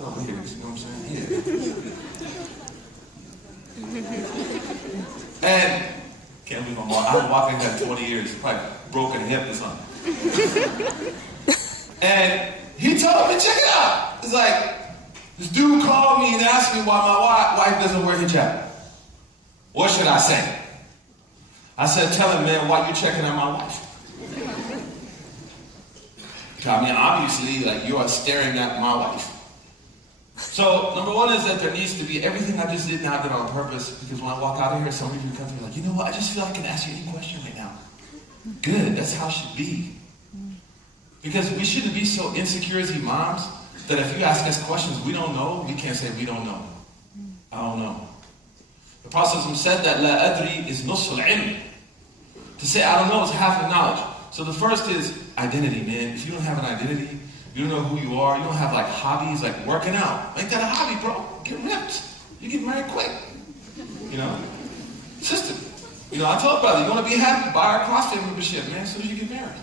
Over here, you know what I'm saying? Yeah. And can't believe I've been walking that 20 years, probably broken hip or something. And he told me, check it out. It's like, this dude called me and asked me why my wife doesn't wear hijab. What should I say? I said, tell him, man, why you checking on my wife? I mean, obviously, like, you are staring at my wife. So, number one is that there needs to be, everything I just did now I did on purpose, because when I walk out of here, some of you come to me like, you know what, I just feel like I can ask you any question right now. Good, that's how it should be. Because we shouldn't be so insecure as imams that if you ask us questions we don't know, we can't say we don't know. I don't know. The Prophet said that la adri is nusul ilm. To say I don't know is half the knowledge. So the first is identity, man. If you don't have an identity, you don't know who you are, you don't have like hobbies like working out. Make that a hobby, bro. Get ripped. You get married quick. You know? Sister. You know, I told brother, you want to be happy, buy her CrossFit membership, man, as soon as you get married.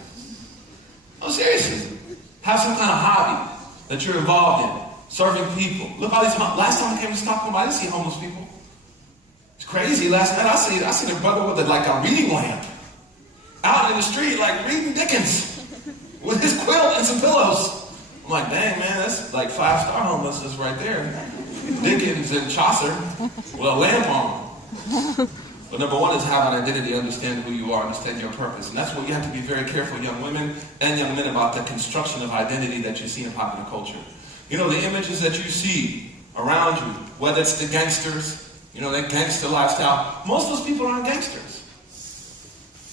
No, seriously. Have some kind of hobby that you're involved in. Serving people. Look all these, last time I came to Stockholm, I didn't see homeless people. It's crazy. Last night I seen a brother with like a reading lamp. Out in the street, like reading Dickens. With his quilt and some pillows. I'm like, dang man, that's like 5-star homelessness right there. Dickens and Chaucer with a lamp on. But number one is have an identity, understand who you are, understand your purpose. And that's what you have to be very careful, young women and young men, about the construction of identity that you see in popular culture. You know, the images that you see around you, whether it's the gangsters, you know, that gangster lifestyle, most of those people aren't gangsters.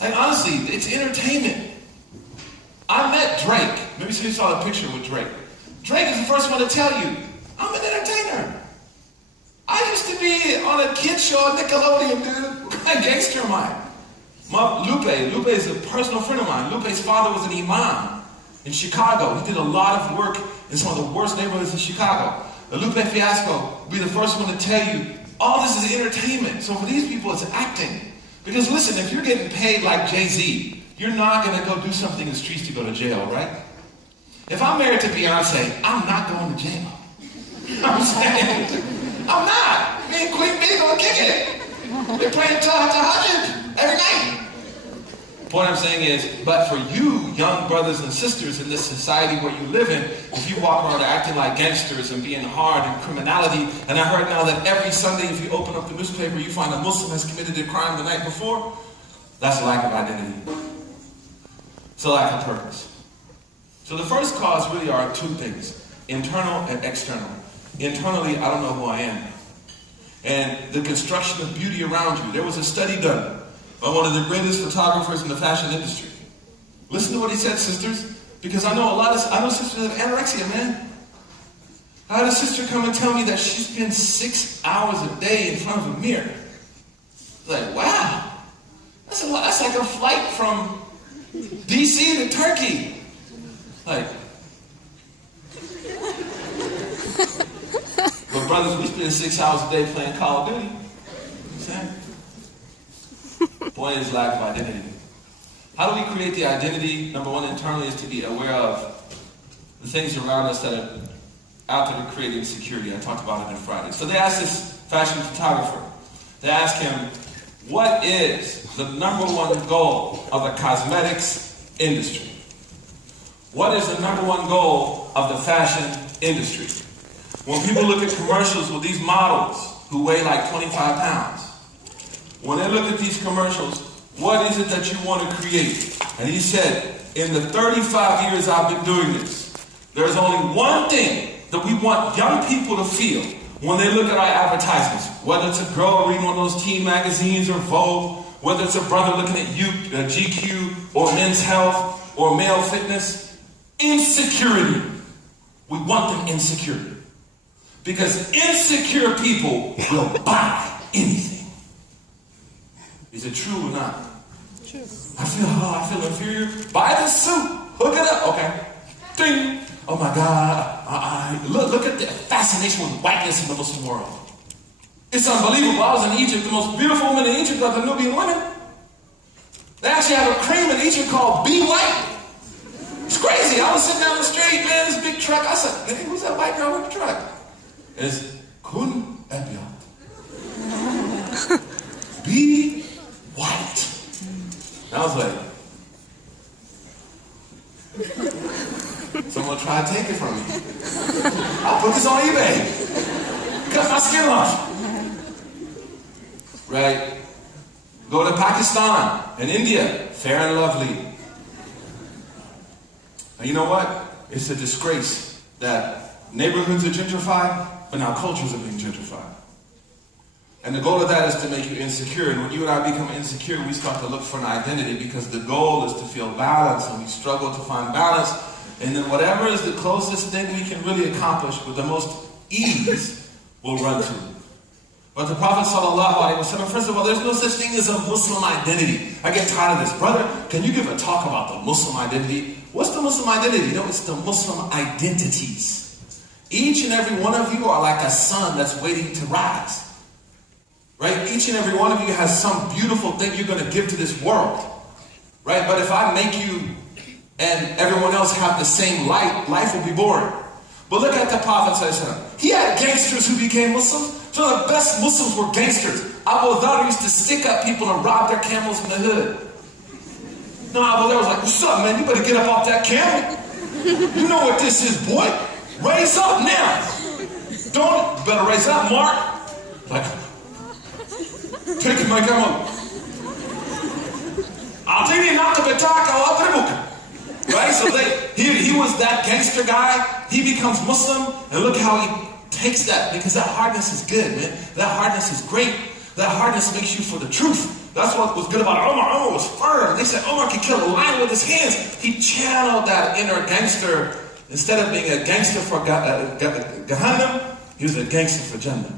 Like honestly, it's entertainment. I met Drake. Maybe you saw the picture with Drake. Drake is the first one to tell you, I'm an entertainer. I used to be on a kid show on Nickelodeon, dude. What kind of gangster am I? Lupe is a personal friend of mine. Lupe's father was an imam in Chicago. He did a lot of work in some of the worst neighborhoods in Chicago. The Lupe fiasco will be the first one to tell you, all this is entertainment. So for these people, it's acting. Because listen, if you're getting paid like Jay-Z, you're not going to go do something in the streets to go to jail, right? If I'm married to Beyonce, I'm not going to jail. You know what I'm saying? I'm not. Me and Queen B gonna kick it. We're playing Tahajjud every night. The point I'm saying is, but for you, young brothers and sisters in this society where you live in, if you walk around acting like gangsters and being hard and criminality, and I heard now that every Sunday if you open up the newspaper, you find a Muslim has committed a crime the night before, that's a lack of identity. It's a lack of purpose. So the first cause really are two things, internal and external. Internally, I don't know who I am. And the construction of beauty around you. There was a study done by one of the greatest photographers in the fashion industry. Listen to what he said, sisters, because I know sisters that have anorexia, man. I had a sister come and tell me that she spends 6 hours a day in front of a mirror. Like, wow, that's a lot. That's like a flight from DC to Turkey. Like, but brothers, we spend 6 hours a day playing Call of Duty. You know what I'm saying? Point is lack of identity. How do we create the identity? Number one, internally, is to be aware of the things around us that are out there to create insecurity. I talked about it on Friday. So they asked this fashion photographer, they asked him, what is the number one goal of the cosmetics industry? What is the number one goal of the fashion industry? When people look at commercials with these models who weigh like 25 pounds, when they look at these commercials, what is it that you want to create? And he said, in the 35 years I've been doing this, there's only one thing that we want young people to feel when they look at our advertisements, whether it's a girl reading one of those teen magazines or Vogue, whether it's a brother looking at GQ or Men's Health or Male Fitness, insecurity. We want them insecure. Because insecure people will buy anything. Is it true or not? True. I feel inferior. Buy the suit. Hook it up. Okay. Ding. Oh my God. Look at the fascination with whiteness in the Muslim world. It's unbelievable. I was in Egypt. The most beautiful women in Egypt are the Nubian women. They actually have a cream in Egypt called Be White. It's crazy. I was sitting down the street, man, this big truck. I said, hey, who's that white girl with the truck? is kun abyad. Be white. And I was like, someone try to take it from me. I'll put this on eBay. Cut my skin off. Right? Go to Pakistan and India, fair and lovely. And you know what? It's a disgrace that neighborhoods are gentrified, but now cultures are being gentrified. And the goal of that is to make you insecure. And when you and I become insecure, we start to look for an identity because the goal is to feel balance, and we struggle to find balance. And then whatever is the closest thing we can really accomplish with the most ease, we'll run to. But the Prophet ﷺ, first of all, there's no such thing as a Muslim identity. I get tired of this. Brother, can you give a talk about the Muslim identity? What's the Muslim identity? You know, it's the Muslim identities. Each and every one of you are like a sun that's waiting to rise. Right? Each and every one of you has some beautiful thing you're going to give to this world. Right? But if I make you and everyone else have the same light, life will be boring. But look at the Prophet ﷺ. He had gangsters who became Muslims. So the best Muslims were gangsters. Abu Dhar used to stick up people and rob their camels in the hood. No, Abu Dhar was like, what's up, man? You better get up off that camel. You know what this is, boy. Raise up now. Don't, better raise up, Mark. Like, take my camel. I'll take you not to Bataka, I'll take. Right? So he was that gangster guy. He becomes Muslim, and look how he takes that, because that hardness is good, man. That hardness is great. That hardness makes you for the truth. That's what was good about Omar. Omar was firm. They said Omar could kill a lion with his hands. He channeled that inner gangster. Instead of being a gangster for Jahannam, he was a gangster for Jannah.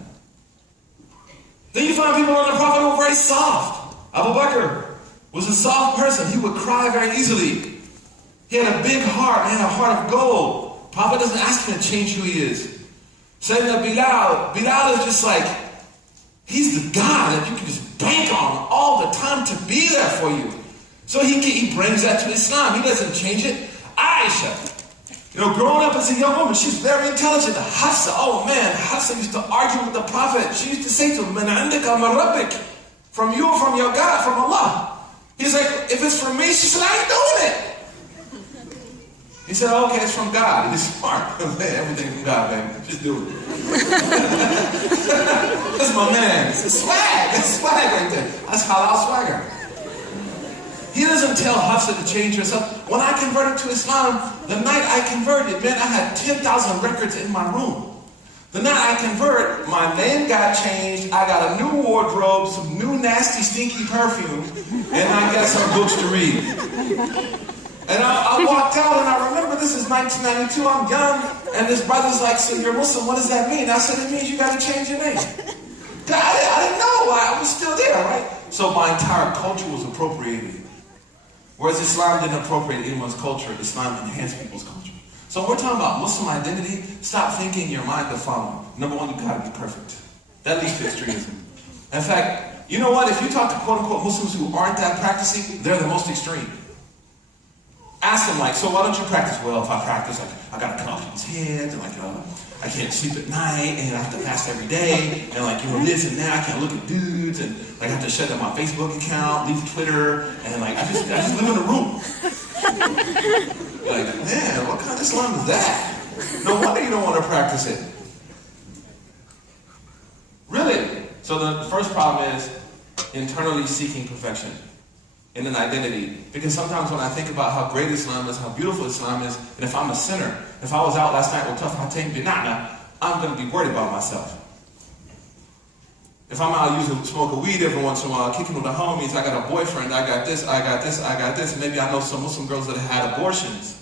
Then you find people on the Prophet who were very soft. Abu Bakr was a soft person. He would cry very easily. He had a big heart. He had a heart of gold. Prophet doesn't ask him to change who he is. Sayyidina Bilal is just like, he's the guy that you can just bank on all the time to be there for you. So he brings that to Islam. He doesn't change it. Aisha, you know, growing up as a young woman, she's very intelligent. Hafsa, oh man, Hafsa used to argue with the Prophet. She used to say to him, Man indaka min rabbik, from you or from your God, from Allah. He's like, if it's from me, she said, I ain't doing it. He said, okay, it's from God. He's smart. Everything from God, man. Just do it. That's my man. It's a swag. It's swag right there. That's halal swagger. He doesn't tell Hafsa to change herself. When I converted to Islam, the night I converted, man, I had 10,000 records in my room. The night I converted, my name got changed. I got a new wardrobe, some new nasty, stinky perfume, and I got some books to read. And I walked out, and I remember this is 1992, I'm young, and this brother's like, so you're Muslim, what does that mean? I said, it means you got to change your name. I didn't know, I was still there, right? So my entire culture was appropriated. Whereas Islam didn't appropriate anyone's culture, Islam enhanced people's culture. So when we're talking about Muslim identity, stop thinking your mind will follow. Number one, you've got to be perfect. That leads to extremism. In fact, you know what? If you talk to quote-unquote Muslims who aren't that practicing, they're the most extreme. Ask them, like, so why don't you practice? Well, if I practice, I gotta cut off people's heads, and I can't sleep at night, and I have to fast every day, and this and that, I can't look at dudes, and I have to shut down my Facebook account, leave Twitter, and I just live in a room. Like, man, what kind of Islam is that? No wonder you don't want to practice it. Really? So the first problem is internally seeking perfection in an identity. Because sometimes when I think about how great Islam is, how beautiful Islam is, and if I'm a sinner, if I was out last night with tough Hatim Binana, I'm going to be worried about myself. If I'm out using smoking weed every once in a while, kicking with the homies, I got a boyfriend, I got this, maybe I know some Muslim girls that have had abortions.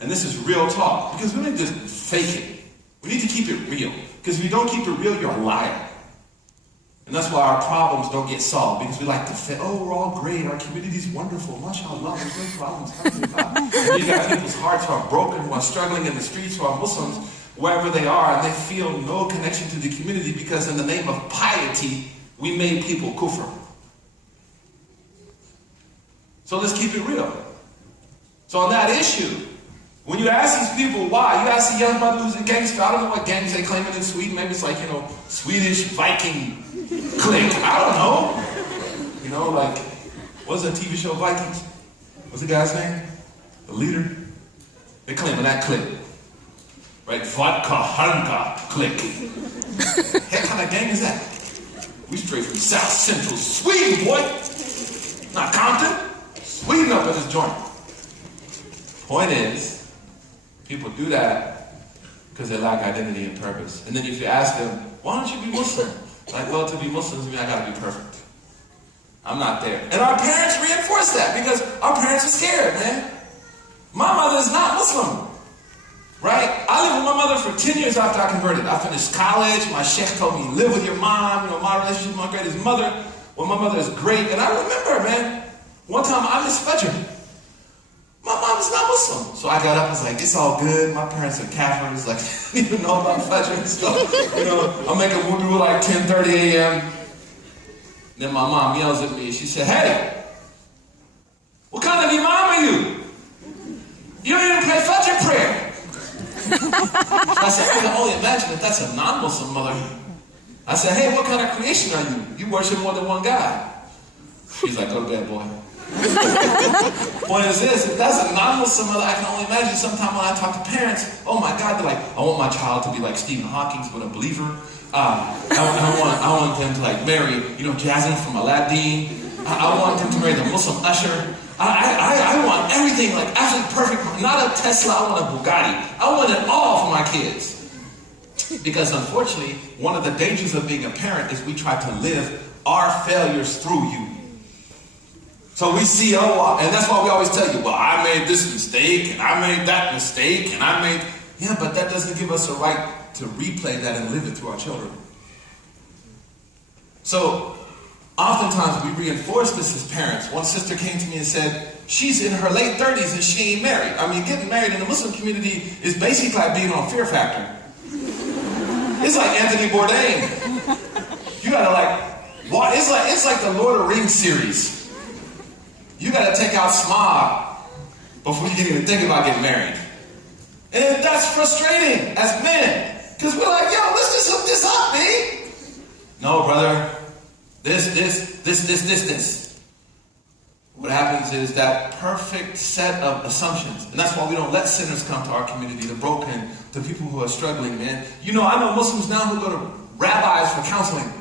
And this is real talk. Because we don't just fake it. We need to keep it real. Because if you don't keep it real, you're a liar. And that's why our problems don't get solved, because we like to say, oh, we're all great, our community's wonderful, mashallah, there's no problems. And you got people's hearts who are broken, who are struggling in the streets, who are Muslims, wherever they are, and they feel no connection to the community because in the name of piety, we made people kufr. So let's keep it real. So on that issue, When you ask these people why, you ask a young brother who's a gangster, I don't know what gangs they claim in Sweden. Maybe it's like, Swedish Viking clique. I don't know. Like, what's that TV show, Vikings? What's the guy's name? The leader? They claim in that clique. Right? Vodka Hanka clique. What kind of gang is that? We straight from South Central Sweden, boy. Not Compton. Sweden up in this joint. Point is, people do that because they lack identity and purpose. And then if you ask them, why don't you be Muslim? Like, well, to be Muslim I gotta be perfect. I'm not there. And our parents reinforce that because our parents are scared, man. My mother is not Muslim. Right? I lived with my mother for 10 years after I converted. I finished college. My sheikh told me, live with your mom. My relationship with my greatest mother. Well, my mother is great. And I remember, man, one time I missed Fajr. My mom is not Muslim. So I got up and was like, it's all good. My parents are Kafirs. Like, I didn't even know about Fajr and stuff. I'm making wudu at like 10:30 a.m. Then my mom yells at me. She said, hey, what kind of imam are you? You don't even pray Fajr prayer. I said, I can only imagine if that's a non-Muslim mother. I said, hey, what kind of creation are you? You worship more than one God. She's like, go to bed, boy. Point is this, if that's a non-Muslim mother, I can only imagine sometime when I talk to parents, oh my God, they're like, I want my child to be like Stephen Hawking, but a believer. I want them to like marry, Jasmine from Aladdin. I want them to marry the Muslim usher. I want everything like absolutely perfect. Not a Tesla, I want a Bugatti. I want it all for my kids. Because unfortunately, one of the dangers of being a parent is we try to live our failures through you. So we see, and that's why we always tell you, well, I made this mistake, and I made that mistake, and yeah, but that doesn't give us a right to replay that and live it through our children. So, oftentimes we reinforce this as parents. One sister came to me and said, she's in her late 30s and she ain't married. I mean, getting married in the Muslim community is basically like being on Fear Factor. It's like Anthony Bourdain. You gotta it's like the Lord of the Rings series. You gotta take out smog before you can even think about getting married. And that's frustrating as men. Because we're like, yo, let's just hook this up, B. No, brother. This. What happens is that perfect set of assumptions. And that's why we don't let sinners come to our community, the broken, the people who are struggling, man. I know Muslims now who go to rabbis for counseling.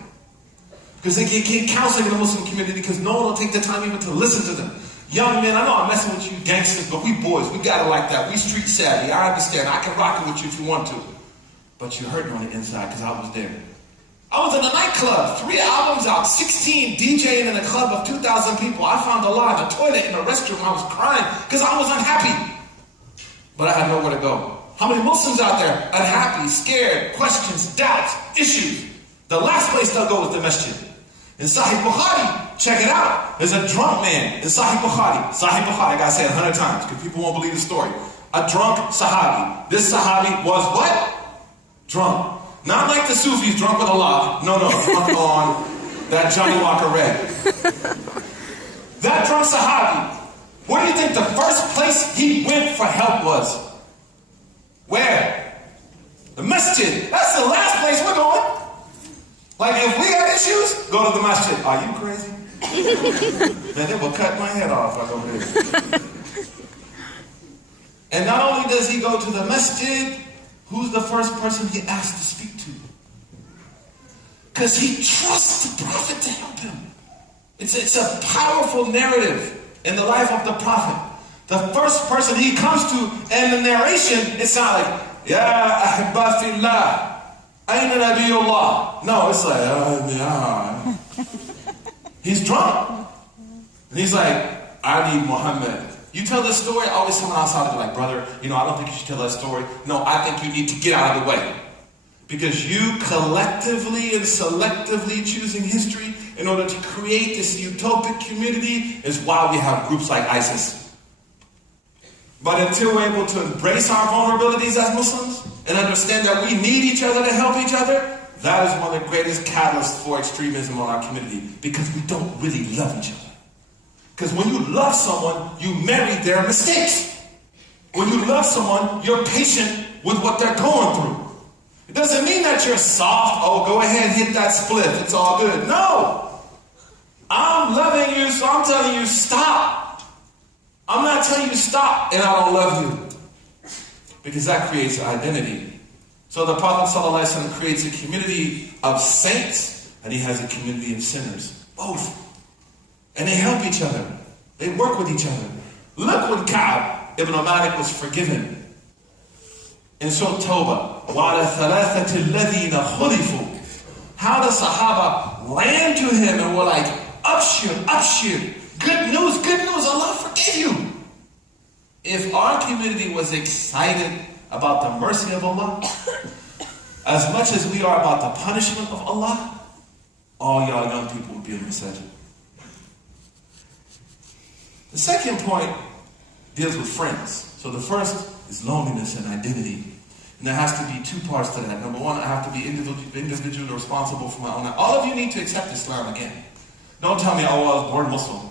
Because they get counseling in the Muslim community because no one will take the time even to listen to them. Young men, I know I'm messing with you gangsters, but we boys, we got it like that. We street savvy, I understand. I can rock it with you if you want to. But you hurt me on the inside because I was there. I was in a nightclub, 3 albums out, 16 DJing in a club of 2,000 people. I found a lot in the toilet, in the restroom. I was crying because I was unhappy. But I had nowhere to go. How many Muslims out there unhappy, scared, questions, doubts, issues? The last place they'll go is the masjid. In Sahih Bukhari, check it out. There's a drunk man in Sahih Bukhari. Sahih Bukhari, I gotta say it 100 times because people won't believe the story. A drunk Sahabi. This Sahabi was what? Drunk. Not like the Sufis drunk with Allah. No, drunk on that Johnny Walker Red. That drunk Sahabi. Where do you think the first place he went for help was? Where? The masjid. That's the last place we're going. Like, if we got issues, go to the masjid. Are you crazy? Man, they will cut my head off if I go there. And not only does he go to the masjid, who's the first person he asks to speak to? Because he trusts the Prophet to help him. It's a powerful narrative in the life of the Prophet. The first person he comes to, and the narration, it's not like, Ya ahibba fillah. Aina Nabiyullah. No, it's like, He's drunk. And he's like, I need Muhammad. You tell this story, always someone outside will be like, brother, I don't think you should tell that story. No, I think you need to get out of the way. Because you collectively and selectively choosing history in order to create this utopic community is why we have groups like ISIS. But until we're able to embrace our vulnerabilities as Muslims and understand that we need each other to help each other, that is one of the greatest catalysts for extremism on our community, because we don't really love each other. Because when you love someone, you marry their mistakes. When you love someone, you're patient with what they're going through. It doesn't mean that you're soft. Oh, go ahead, hit that split. It's all good. No. I'm loving you, so I'm telling you, stop. I'm not telling you stop, and I don't love you. Because that creates identity. So the Prophet ﷺ creates a community of saints, and he has a community of sinners. Both. And they help each other. They work with each other. Look when Ka'b ibn Malik was forgiven. In Surah Tawbah, وَعَلَى ثَلَاثَةِ الَّذِينَ خُلِفُوا. How the Sahaba ran to him and were like, Abshir, Abshir, good news, Allah forgave you. If our community was excited about the mercy of Allah, as much as we are about the punishment of Allah, all y'all young people would be in the masajid. The second point deals with friends. So the first is loneliness and identity. And there has to be two parts to that. Number one, I have to be individually responsible for my own life. All of you need to accept Islam again. Don't tell me, oh, I was born Muslim.